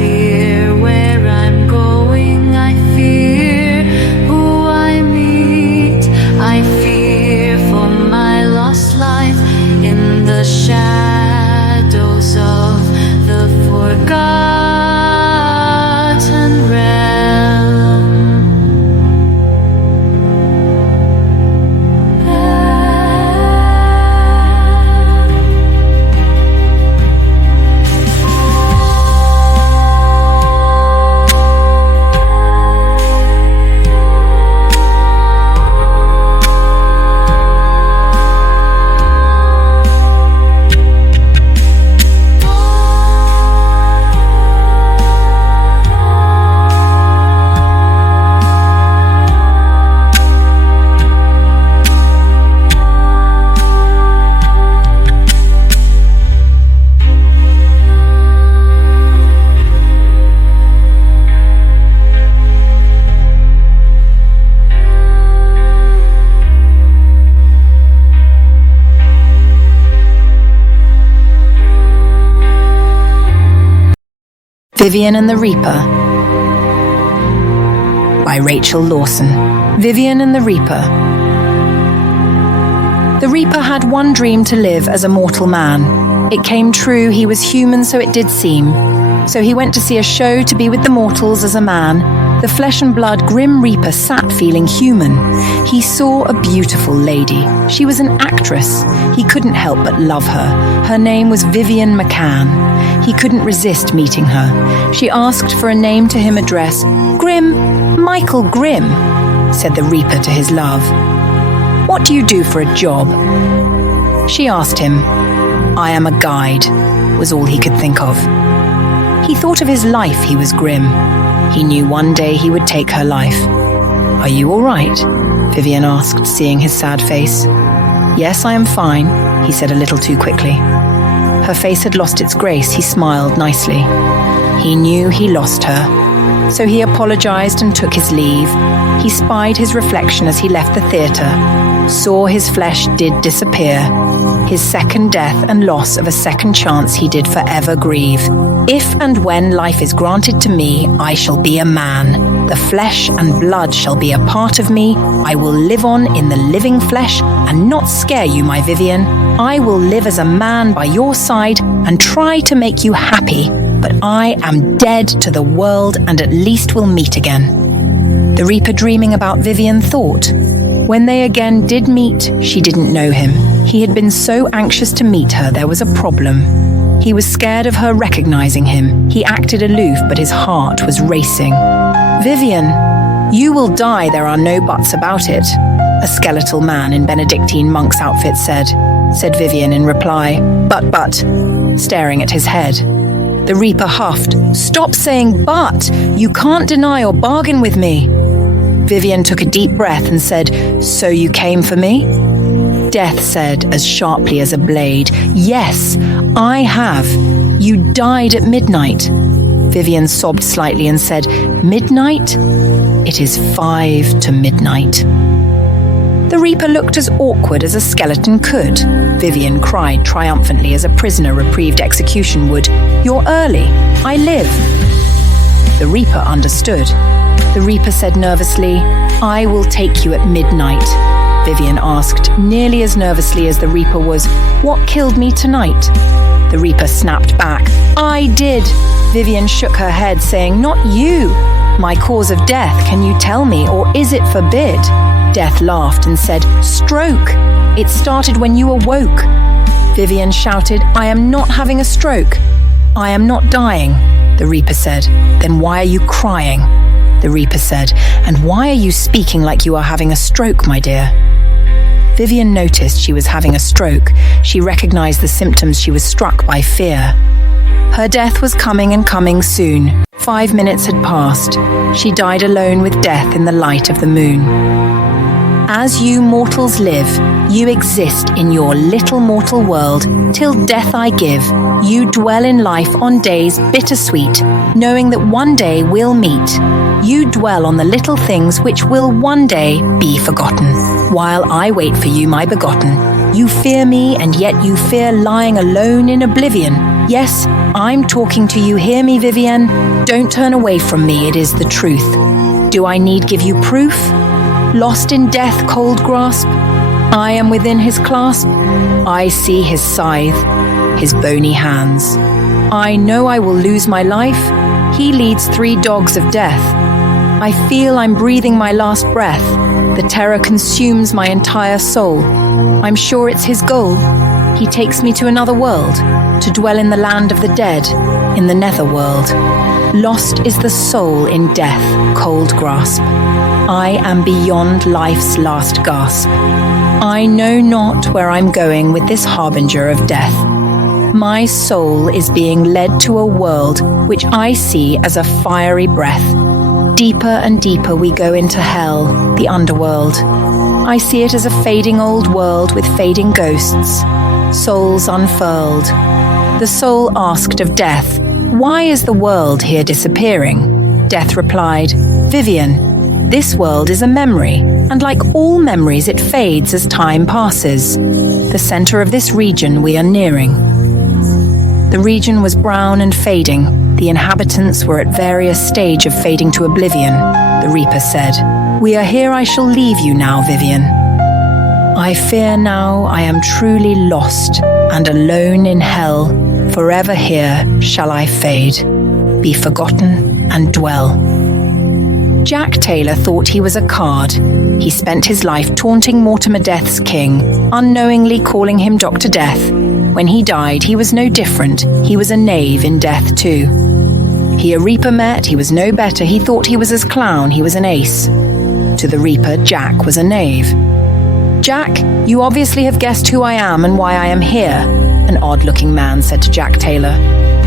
fear where I'm going, I fear who I meet, I fear for my lost life in the shadows of the forgotten realm. Vivienne and the Reaper by Rachel Lawson. Vivienne and the Reaper. The Reaper had one dream to live as a mortal man. It came true, he was human, so it did seem. So he went to see a show to be with the mortals as a man. The flesh and blood grim Reaper sat feeling human. He saw a beautiful lady. She was an actress. He couldn't help but love her. Her name was Vivienne McCann. He couldn't resist meeting her. She asked for a name to him address. Grimm, Michael Grimm, said the Reaper to his love. What do you do for a job? She asked him. I am a guide, was all he could think of. He thought of his life, he was grim. He knew one day he would take her life. Are you all right? Vivienne asked, seeing his sad face. Yes, I am fine, he said a little too quickly. Her face had lost its grace, he smiled nicely. He knew he lost her. So he apologized and took his leave. He spied his reflection as he left the theatre, saw his flesh did disappear. His second death and loss of a second chance he did forever grieve. If and when life is granted to me, I shall be a man. The flesh and blood shall be a part of me. I will live on in the living flesh and not scare you, my Vivienne. I will live as a man by your side and try to make you happy. But I am dead to the world and at least we'll meet again. The Reaper, dreaming about Vivienne, thought. When they again did meet, she didn't know him. He had been so anxious to meet her, there was a problem. He was scared of her recognizing him. He acted aloof, but his heart was racing. Vivienne, you will die, there are no buts about it, a skeletal man in Benedictine monk's outfit said Vivienne in reply. But, staring at his head. The Reaper huffed. Stop saying but! You can't deny or bargain with me. Vivienne took a deep breath and said, So you came for me? Death said, as sharply as a blade, Yes, I have. You died at midnight. Vivienne sobbed slightly and said, Midnight? It is 5 to midnight. The Reaper looked as awkward as a skeleton could. Vivienne cried triumphantly as a prisoner reprieved execution would. You're early. I live. The Reaper understood. The Reaper said nervously, I will take you at midnight. Vivienne asked, nearly as nervously as the Reaper was, What killed me tonight? The Reaper snapped back, I did. Vivienne shook her head, saying, Not you. My cause of death, can you tell me, or is it forbid? Death laughed and said, Stroke. It started when you awoke. Vivienne shouted, I am not having a stroke. I am not dying. The Reaper said, Then why are you crying? The Reaper said, And why are you speaking like you are having a stroke, my dear? Vivienne noticed she was having a stroke. She recognized the symptoms. She was struck by fear. Her death was coming and coming soon. 5 minutes had passed. She died alone with death in the light of the moon. As you mortals live, you exist in your little mortal world till death I give. You dwell in life on days bittersweet, knowing that one day we'll meet. You dwell on the little things which will one day be forgotten, while I wait for you, my begotten. You fear me, and yet you fear lying alone in oblivion. Yes, I'm talking to you. Hear me, Vivienne? Don't turn away from me. It is the truth. Do I need give you proof? Lost in death, cold grasp? I am within his clasp. I see his scythe, his bony hands. I know I will lose my life. He leads 3 dogs of death. I feel I'm breathing my last breath. The terror consumes my entire soul. I'm sure it's his goal. He takes me to another world, to dwell in the land of the dead, in the netherworld. Lost is the soul in death, cold grasp. I am beyond life's last gasp. I know not where I'm going with this harbinger of death. My soul is being led to a world which I see as a fiery breath. Deeper and deeper we go into hell, the underworld. I see it as a fading old world with fading ghosts, souls unfurled. The soul asked of death, "Why is the world here disappearing?" Death replied, "Vivienne, this world is a memory, and like all memories it fades as time passes. The center of this region we are nearing." The region was brown and fading. The inhabitants were at various stage of fading to oblivion. The Reaper said, "We are here, I shall leave you now, Vivienne. I fear now I am truly lost, and alone in hell, forever here shall I fade, be forgotten and dwell." Jack Taylor thought he was a card. He spent his life taunting Mortimer Death's king, unknowingly calling him Dr. Death. When he died, he was no different. He was a knave in death too. He a Reaper met, he was no better. He thought he was as clown, he was an ace. To the Reaper, Jack was a knave. "Jack, you obviously have guessed who I am and why I am here," an odd-looking man said to Jack Taylor.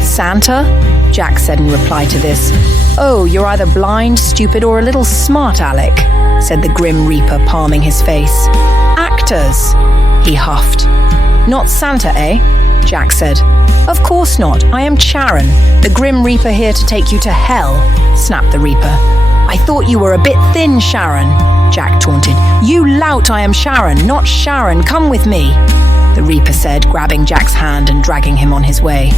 "Santa?" Jack said in reply to this. "Oh, you're either blind, stupid, or a little smart, Alec," said the grim Reaper, palming his face. "Actors," he huffed. "Not Santa, eh?" Jack said. "Of course not. I am Charon, the Grim Reaper here to take you to hell," snapped the Reaper. "I thought you were a bit thin, Sharon," Jack taunted. "You lout, I am Sharon, not Sharon. Come with me," the Reaper said, grabbing Jack's hand and dragging him on his way.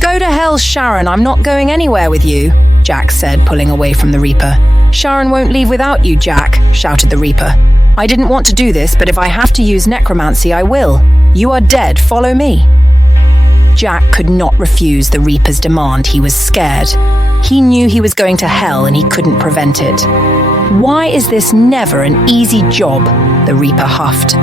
"Go to hell, Sharon. I'm not going anywhere with you," Jack said, pulling away from the Reaper. "Sharon won't leave without you, Jack," shouted the Reaper. "I didn't want to do this, but if I have to use necromancy, I will. You are dead. Follow me." Jack could not refuse the Reaper's demand. He was scared. He knew he was going to hell and he couldn't prevent it. "Why is this never an easy job?" the Reaper huffed.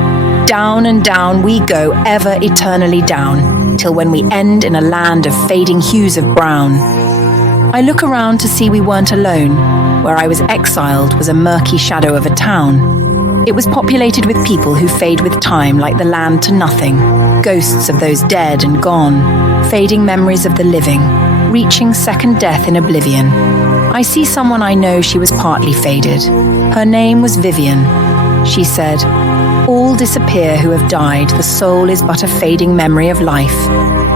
"Down and down we go, ever eternally down, till when we end in a land of fading hues of brown." I look around to see we weren't alone. Where I was exiled was a murky shadow of a town. It was populated with people who fade with time like the land to nothing, ghosts of those dead and gone, fading memories of the living, reaching second death in oblivion. I see someone I know. She was partly faded. Her name was Vivienne. She said, "All disappear who have died. The soul is but a fading memory of life.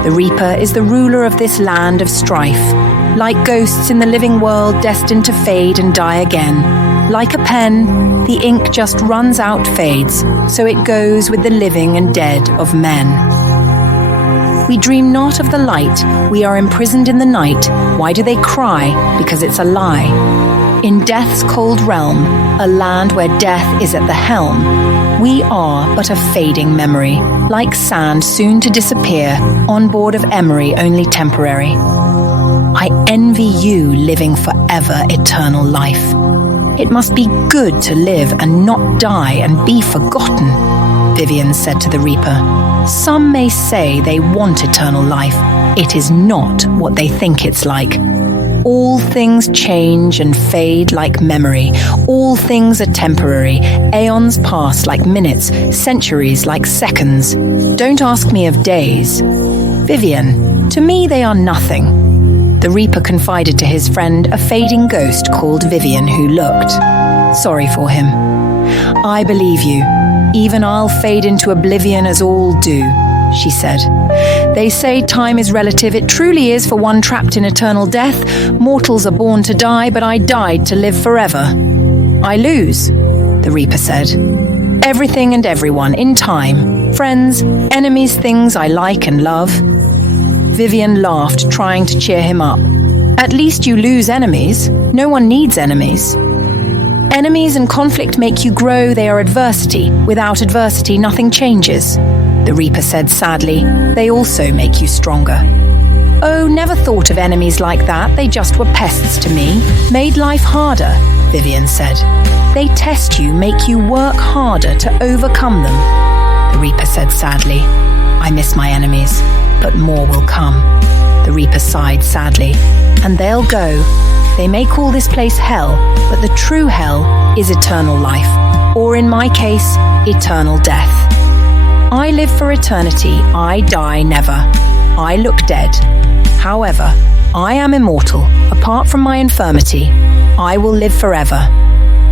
The Reaper is the ruler of this land of strife. Like ghosts in the living world, destined to fade and die again. Like a pen, the ink just runs out, fades, so it goes with the living and dead of men. We dream not of the light, we are imprisoned in the night. Why do they cry? Because it's a lie. In death's cold realm, a land where death is at the helm, we are but a fading memory, like sand soon to disappear, on board of Emery only temporary. I envy you living forever eternal life. It must be good to live and not die and be forgotten," Vivienne said to the Reaper. "Some may say they want eternal life. It is not what they think it's like. All things change and fade like memory. All things are temporary. Aeons pass like minutes, centuries like seconds. Don't ask me of days. Vivienne, to me they are nothing." The Reaper confided to his friend, a fading ghost called Vivienne, who looked sorry for him. "I believe you. Even I'll fade into oblivion as all do," she said. "They say time is relative. It truly is for one trapped in eternal death. Mortals are born to die, but I died to live forever." "I lose," the Reaper said. "Everything and everyone, in time. Friends, enemies, things I like and love." Vivienne laughed, trying to cheer him up. At least you lose enemies. No one needs enemies. Enemies and conflict make you grow, they are adversity. Without adversity, nothing changes. The Reaper said sadly, they also make you stronger. Oh, never thought of enemies like that, they just were pests to me. Made life harder, Vivienne said. They test you, make you work harder to overcome them. The Reaper said sadly, I miss my enemies, but more will come. The Reaper sighed sadly, and they'll go. They may call this place hell, but the true hell is eternal life, or in my case, eternal death. I live for eternity, I die never. I look dead. However, I am immortal, apart from my infirmity. I will live forever.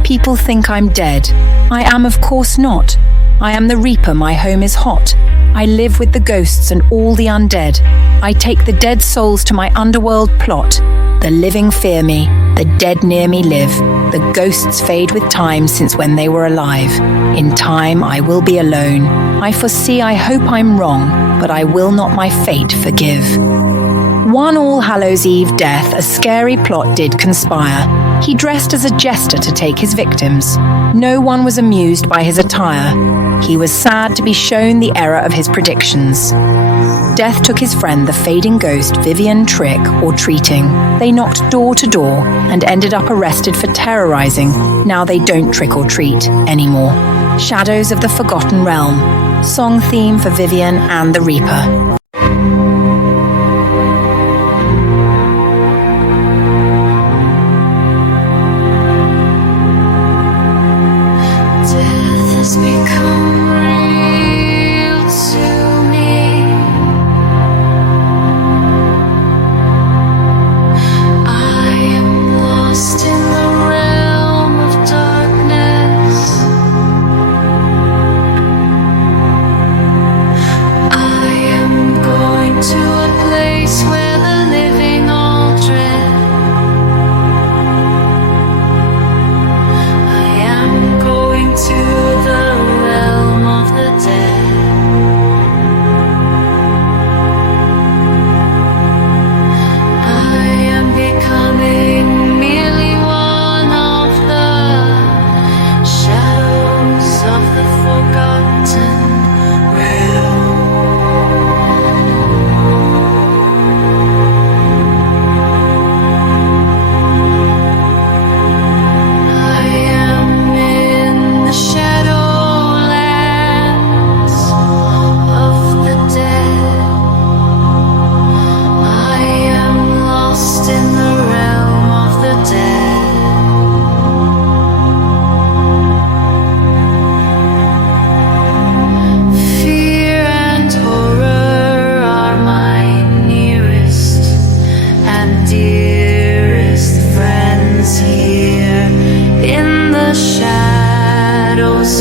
People think I'm dead. I am of course not. I am the Reaper, my home is hot. I live with the ghosts and all the undead. I take the dead souls to my underworld plot. The living fear me, the dead near me live. The ghosts fade with time since when they were alive. In time I will be alone. I foresee, I hope I'm wrong, but I will not my fate forgive. One All Hallows Eve death, a scary plot did conspire. He dressed as a jester to take his victims. No one was amused by his attire. He was sad to be shown the error of his predictions. Death took his friend, the fading ghost, Vivienne, trick or treating. They knocked door to door and ended up arrested for terrorizing. Now they don't trick or treat anymore. Shadows of the Forgotten Realm. Song theme for Vivienne and the Reaper. Become real to me. I am lost in the realm of darkness. I am going to a place where the living all dread. I am going to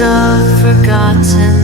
of forgotten